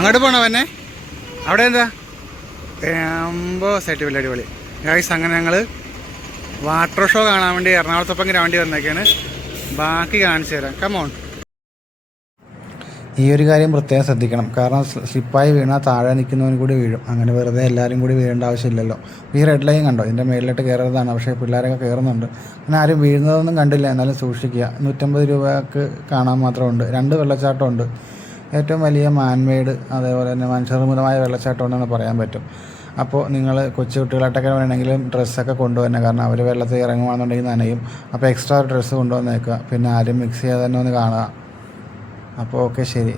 അങ്ങോട്ട് പോകണോ പിന്നെ? അവിടെ എന്താ സെറ്റ് വലിയ അടിപൊളി ഗൈസ്. അങ്ങനെ ഞങ്ങൾ വാട്ടർ ഷോ കാണാൻ വേണ്ടി എറണാകുളത്തൊപ്പം ഗ്രൗണ്ടിൽ വന്നേക്കാണ്. ബാക്കി കാണിച്ചു തരാം. കമോൺ. ഈ ഒരു കാര്യം പ്രത്യേകം ശ്രദ്ധിക്കണം. കാരണം സ്ലിപ്പായി വീണാൽ താഴെ നിൽക്കുന്നവൻ കൂടി വീഴും. അങ്ങനെ വെറുതെ എല്ലാവരും കൂടി വീഴേണ്ട ആവശ്യമില്ലല്ലോ. ഈ റെഡ് ലൈൻ കണ്ടോ? ഇതിൻ്റെ മേളിലോട്ട് കയറുന്നതാണ്. പക്ഷേ പിള്ളേരൊക്കെ കയറുന്നുണ്ട്. അങ്ങനെ ആരും വീഴുന്നതൊന്നും കണ്ടില്ല. എന്നാലും സൂക്ഷിക്കുക. 150 രൂപക്ക് കാണാൻ മാത്രമുണ്ട്. 2 വെള്ളച്ചാട്ടമുണ്ട്. ഏറ്റവും വലിയ മാൻമെയ്ഡ് അതേപോലെ തന്നെ മനുഷ്യനിർമ്മിതമായ വെള്ളച്ചാട്ടം ഉണ്ടെന്ന് പറയാൻ പറ്റും. അപ്പോൾ നിങ്ങൾ കൊച്ചു കുട്ടികളായിട്ടൊക്കെ വേണമെങ്കിലും ഡ്രസ്സൊക്കെ കൊണ്ടുവന്നെ. കാരണം അവർ വെള്ളത്തിൽ ഇറങ്ങുകയാണെന്നുണ്ടെങ്കിൽ നനയും. അപ്പോൾ എക്സ്ട്രാ ഡ്രസ്സ് കൊണ്ടുവന്നേക്കുക. പിന്നെ ആരും മിക്സ് ചെയ്യാതെ തന്നെ ഒന്ന് കാണുക. അപ്പോൾ ഓക്കെ, ശരി.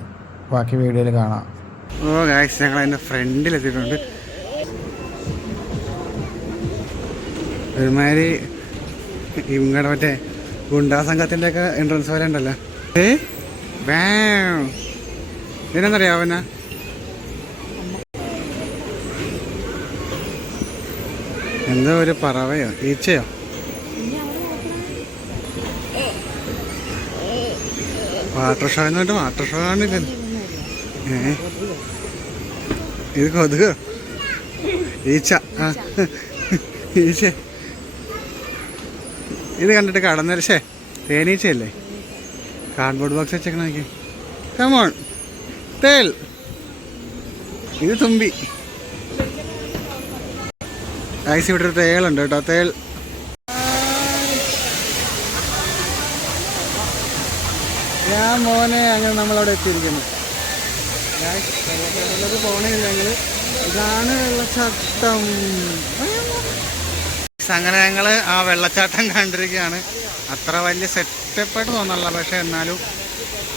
ബാക്കി വീഡിയോയിൽ കാണാം. ഓ ഗായ്സ്, ഞങ്ങൾ അതിൻ്റെ ഫ്രണ്ടിലെത്തിയിട്ടുണ്ട്. ഒരുമാതിരി ഇങ്ങടെ മറ്റേ ഗുണ്ടാ സംഘത്തിൻ്റെ ഒക്കെ എൻട്രൻസ് പോലെ ഉണ്ടല്ലോ. ഇതിനെന്നറിയാവോ പിന്നെ? എന്തോ ഒരു പറവയോ ഈച്ചയോ? വാട്ടർ ഷോ എന്നിട്ട് വാട്ടർ ഷോ കാണില്ല. ഇത് കൊതുകോ? ഈച്ച. ആ ഈച്ച. ഇത് കണ്ടിട്ട് കടന്നരശേ തേനീച്ചയല്ലേ? കാർഡ്ബോർഡ് ബോക്സ് വെച്ചേക്കണ നോക്കി. കമോൺ. തേൽ. ഇത് തുമ്പി. ഐസ് ഇവിടെ ഒരു തേളുണ്ട് കേട്ടോ. തേൽ. ഞാൻ മോനെ അങ്ങനെ നമ്മളവിടെ എത്തിയിരിക്കുന്നു. വെള്ളച്ചാട്ടത്തിലേക്ക് പോകണില്ല ഞങ്ങൾ. ഇതാണ് വെള്ളച്ചാട്ടം. അങ്ങനെ ഞങ്ങൾ ആ വെള്ളച്ചാട്ടം കണ്ടിരിക്കുകയാണ്. അത്ര വലിയ സെറ്റപ്പായിട്ട് തോന്നല്ല, പക്ഷെ എന്നാലും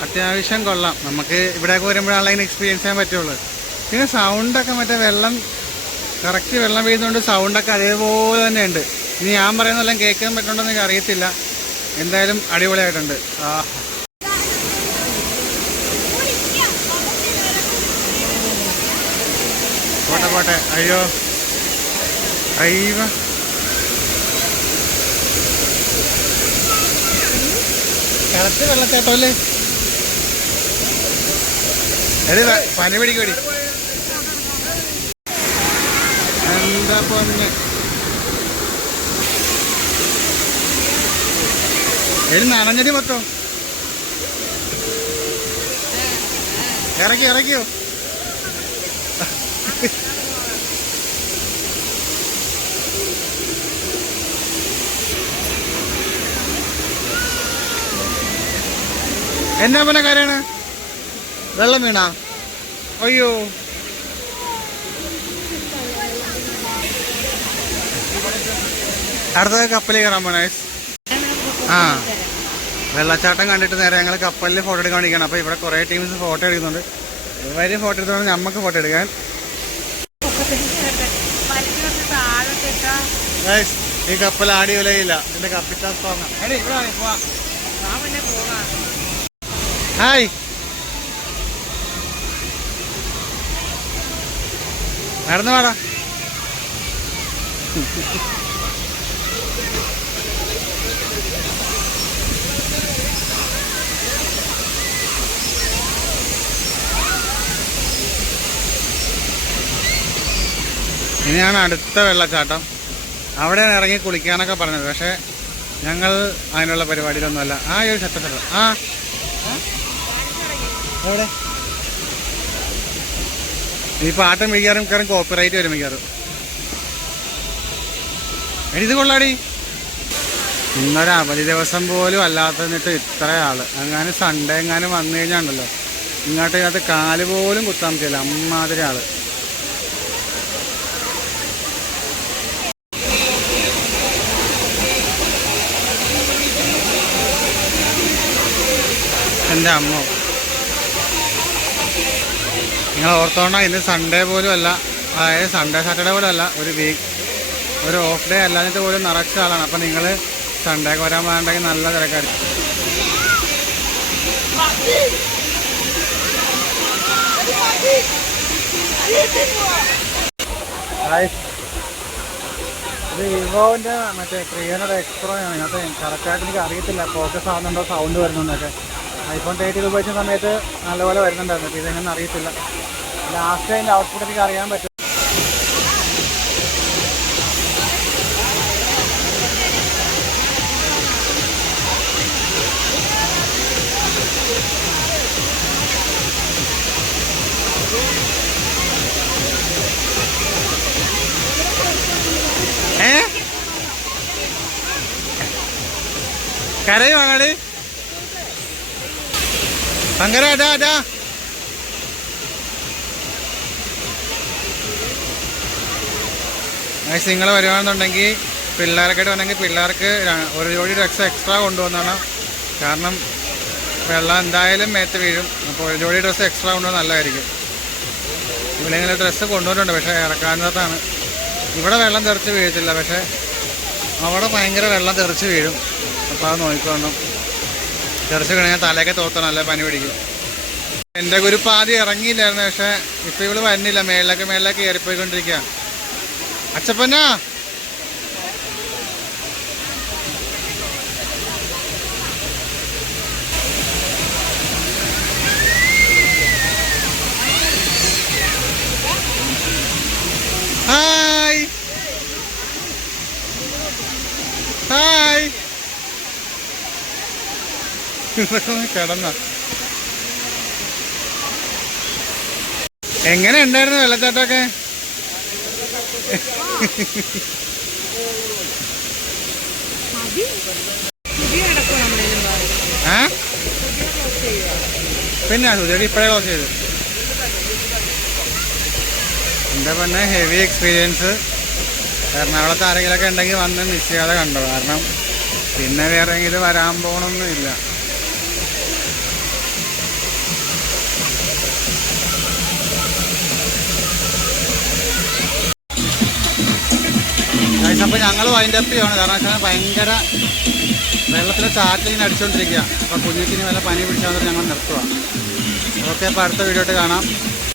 അത്യാവശ്യം കൊള്ളാം. നമുക്ക് ഇവിടെയൊക്കെ വരുമ്പോഴാണ് അതിന് എക്സ്പീരിയൻസ് ചെയ്യാൻ പറ്റുള്ളൂ. പിന്നെ സൗണ്ടൊക്കെ മറ്റേ വെള്ളം കറക്റ്റ് വെള്ളം വീഴുന്നതുകൊണ്ട് സൗണ്ടൊക്കെ അതേപോലെ തന്നെ ഉണ്ട്. ഇനി ഞാൻ പറയുന്നതെല്ലാം കേൾക്കാൻ പറ്റുന്നുണ്ടോ എന്ന് എനിക്ക് അറിയത്തില്ല. എന്തായാലും അടിപൊളിയായിട്ടുണ്ട്. പോട്ടെ പോട്ടെ. അയ്യോ അയ്യോ, കറക്റ്റ് വെള്ളച്ചാട്ടമല്ലേ? എടി പനി പിടിക്കടി. എന്താ പൊന്നെ, എടി നനഞ്ഞടി മൊത്തം. ഇറക്കിയോ? എന്നാ പിന്നെ കാര്യമാണ്? വെള്ളം വീണാ? അയ്യോ, അടുത്ത കപ്പലിൽ കയറാൻ പോണേ. ആ വെള്ളച്ചാട്ടം കണ്ടിട്ട് നേരെ ഞങ്ങൾ കപ്പലിൽ ഫോട്ടോ എടുക്കാൻ വേണ്ടിയിരിക്കണം. അപ്പോൾ ഇവിടെ കുറേ ടീംസ് ഫോട്ടോ എടുക്കുന്നുണ്ട്. ഇവര് ഫോട്ടോ എടുത്തോണ്ട് നമുക്ക് ഫോട്ടോ എടുക്കാൻ. ഈ കപ്പൽ ആടി വിലയില്ല. ഇതിന്റെ കപ്പിത്താൻ സ്ട്രോങ്. ഹായ്, നടന്നു വാടാ. ഇനിയാണ് അടുത്ത വെള്ളച്ചാട്ടം. അവിടെയാണ് ഇറങ്ങി കുളിക്കാനൊക്കെ പറഞ്ഞത്. പക്ഷേ ഞങ്ങൾ അതിനുള്ള പരിപാടിയിലൊന്നുമല്ല. ആ ഒരു ശത്തം. ആ എവിടെ ഈ പാട്ടും മിക്കാറും കോപ്പിറൈറ്റ് വരും മിക്കാറും. ഇത് കൊള്ളാടി. ഇന്നൊരു അവധി ദിവസം പോലും അല്ലാത്തന്നിട്ട് ഇത്ര ആള്. അങ്ങനെ സൺഡേ എങ്ങാനും വന്നു കഴിഞ്ഞാണ്ടല്ലോ ഇങ്ങോട്ട് ഇതിനകത്ത് കാല് പോലും കുത്താൻ പറ്റില്ല. അമ്മാതിരി ആള്. എൻ്റെ അമ്മ, നിങ്ങൾ ഓർത്തോണ്ട, ഇന്ന് സൺഡേ പോലും അല്ല. അതായത് സൺഡേ സാറ്റർഡേ പോലും അല്ല. ഒരു ഓഫ് ഡേ അല്ലാഞ്ഞിട്ട് പോലും നിറച്ച ആളാണ്. അപ്പം നിങ്ങൾ സൺഡേക്ക് വരാൻ വേണ്ടെങ്കിൽ നല്ല തിരക്കായിരിക്കും. ഇത് വിവോൻ്റെ മറ്റേ ക്രിയനോട് എക്സ്പ്രോ ആണ്. ഇതിനകത്ത് കറക്റ്റായിട്ട് എനിക്ക് അറിയത്തില്ല ഫോക്കസ് ആവുന്നുണ്ടോ സൗണ്ട് വരുന്നുണ്ടൊക്കെ. ഐഫോൺ 30 ഉപയോഗിച്ച സമയത്ത് നല്ലപോലെ വരുന്നുണ്ടായിരുന്നു. ഇതെങ്ങനെ അറിയത്തില്ല. ലാസ്റ്റ് അതിൻ്റെ ഔട്ട്പുട്ട് എനിക്ക് അറിയാൻ പറ്റും. കരയുവാണേ അങ്ങനെ. അതാ അതാ നിങ്ങൾ വരുവാണെന്നുണ്ടെങ്കിൽ പിള്ളേരൊക്കെ വന്നെങ്കിൽ പിള്ളേർക്ക് ഒരു ജോഡി ഡ്രസ്സ് എക്സ്ട്രാ കൊണ്ടുവന്നണം. കാരണം വെള്ളം എന്തായാലും മേത്ത് വീഴും. അപ്പോൾ ഒരു ജോഡി ഡ്രസ്സ് എക്സ്ട്രാ കൊണ്ടുവന്ന് നല്ലതായിരിക്കും. ഇവിടെ ഇങ്ങനെ ഡ്രസ്സ് കൊണ്ടുവന്നിട്ടുണ്ട്, പക്ഷേ ഇറക്കാവുന്നതാണ്. ഇവിടെ വെള്ളം തെറിച്ച് വീഴത്തില്ല, പക്ഷേ അവിടെ ഭയങ്കര വെള്ളം തെറിച്ച് വീഴും. അപ്പോൾ അത് നോക്കിക്കോണം. തെറിച്ച് കഴിഞ്ഞാൽ തലയൊക്കെ തോർത്തണം, അല്ലെ പനി പിടിക്കും. എൻ്റെ ഗ്രൂപ്പ് ആദ്യം ഇറങ്ങിയില്ലായിരുന്നു, പക്ഷേ ഇപ്പോൾ ഇവള് വരുന്നില്ല. മേളിലേക്ക് കയറിപ്പോയിക്കൊണ്ടിരിക്കുക. അച്ചപ്പന്നാ ഹായ് ഹായ് കിടന്ന എങ്ങനെ ഉണ്ടായിരുന്നു വെള്ളച്ചാട്ടമൊക്കെ? പിന്നെ സുജേടി ഇപ്പോഴേ ക്ലോസ് ചെയ്തു. എന്താ പറഞ്ഞ ഹെവി എക്സ്പീരിയൻസ്. എറണാകുളത്ത് ആരെങ്കിലുമൊക്കെ ഉണ്ടെങ്കിൽ വന്ന് മിസ് ചെയ്യാതെ കണ്ടോ. കാരണം പിന്നെ വേറെ ഇത് വരാൻ പോകണമൊന്നും ഇല്ല. അപ്പോൾ ഞങ്ങൾ വൈൻഡ് അപ്പ് ചെയ്യണം. കാരണം വെച്ചാൽ ഭയങ്കര വെള്ളത്തിലെ ചാറ്റിലിങ്ങനെ അടിച്ചുകൊണ്ടിരിക്കുക. അപ്പോൾ കുഞ്ഞിന് വല്ല പനി പിടിച്ചാൽ ഞങ്ങൾ നിർത്തുക. ഓക്കെ, അപ്പോൾ അടുത്ത വീഡിയോ ആയിട്ട് കാണാം.